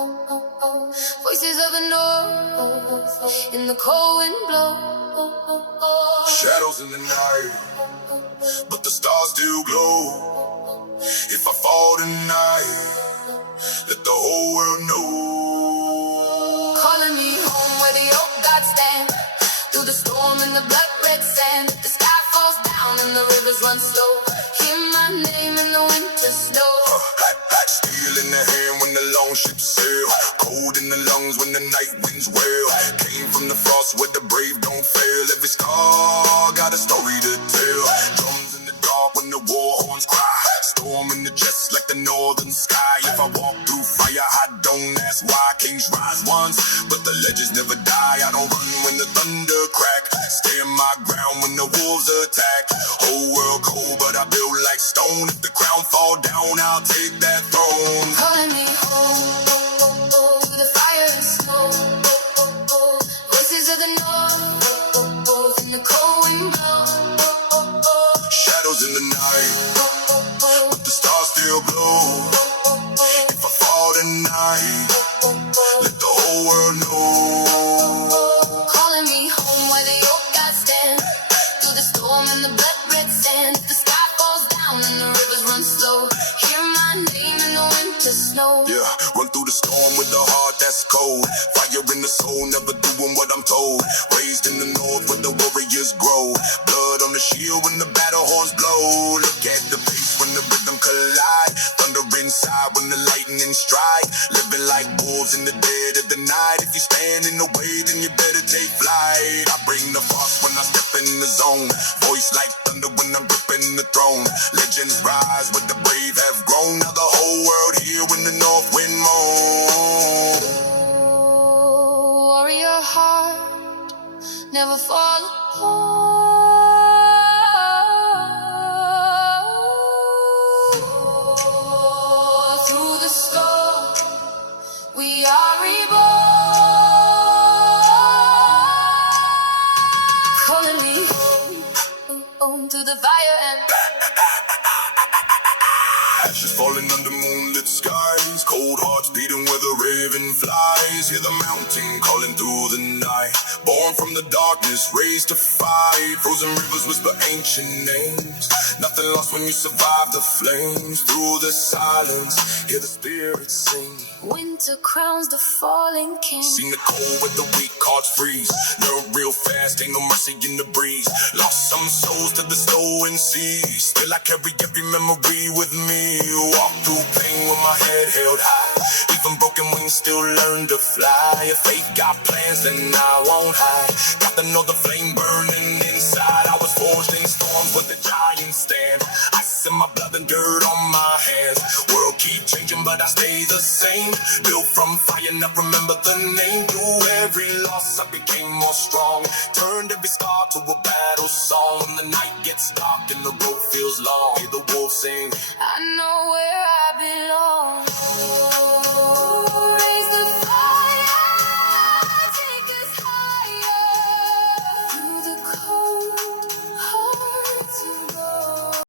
Voices of the north, in the cold wind blow. Shadows in the night, but the stars still glow. If I fall tonight, let the whole world know. Calling me home where the oak gods stand. Through the storm and the blood red sand. The sky falls down and the rivers run slow. Hear my name in the winter snow. Steel in the hand when the long ships sail. Cold in the lungs when the night winds wail. Came from the frost where the brave don't fail. Every scar got a story to tell. Drums in the dark when the war horns cry. Storm in the chest like the northern sky. If I walk through fire, I don't ask why. Kings rise once, but the legends never die. I don't run when the thunder crack. Stay in my ground when the wolves attack. Whole world cold, but I build like stone. If the crown fall down, I'll take that throne. Calling me home to the fire and snow. Voices of the north, in the cold wind blow. Shadows in the night, but the stars still glow. If I fall tonight, let the whole world know. Calling me home where the oak gods stand. Through the storm and the blood red sand. The sky falls down and the rivers run slow. Hear my name in the winter snow. Yeah, run through the storm with a heart that's cold. Fire in the soul, never doing what I'm told. Raised in the north where the warriors grow. Blood on the shield when the battle horns blow. Look at the pace when the rhythm collide. Thunder inside when the lightning strike. Living like wolves in the dead of the night. If you stand in the way, then you better take flight. I bring the frost when I step in the zone. Voice like thunder when I'm gripping the throne. Legends rise, but the brave have grown. Now the whole world here when the north wind moans. Warrior heart, never fall apart. Through the storm, we are reborn. Calling me home to the fire and Ashes falling under moonlit skies. Cold hearts beating where the raven flies. Hear the mountain calling through the night. Born from the darkness, raised to fight. Frozen rivers whisper ancient names. Nothing lost when you survive the flames. Through the silence, hear the spirits sing. winter crowns the falling king. Seen the cold with the weak hearts freeze. Learn real fast, ain't no mercy in the breeze. Lost some souls to the snow and sea. Still I carry every memory with me. Walk through pain with my head held high. Even broken wings still learn to fly. If faith got plans, then I won't hide. Got to know the flame burning inside. I was forged in storms where the giants stand. Ice in my blood and dirt on my hands. World keep changing, but I stay the same. Built from fire, now remember the name. Through every loss, I became more strong. Turned every scar to a battle song. When the night gets dark and the road feels long, hear the wolves sing. I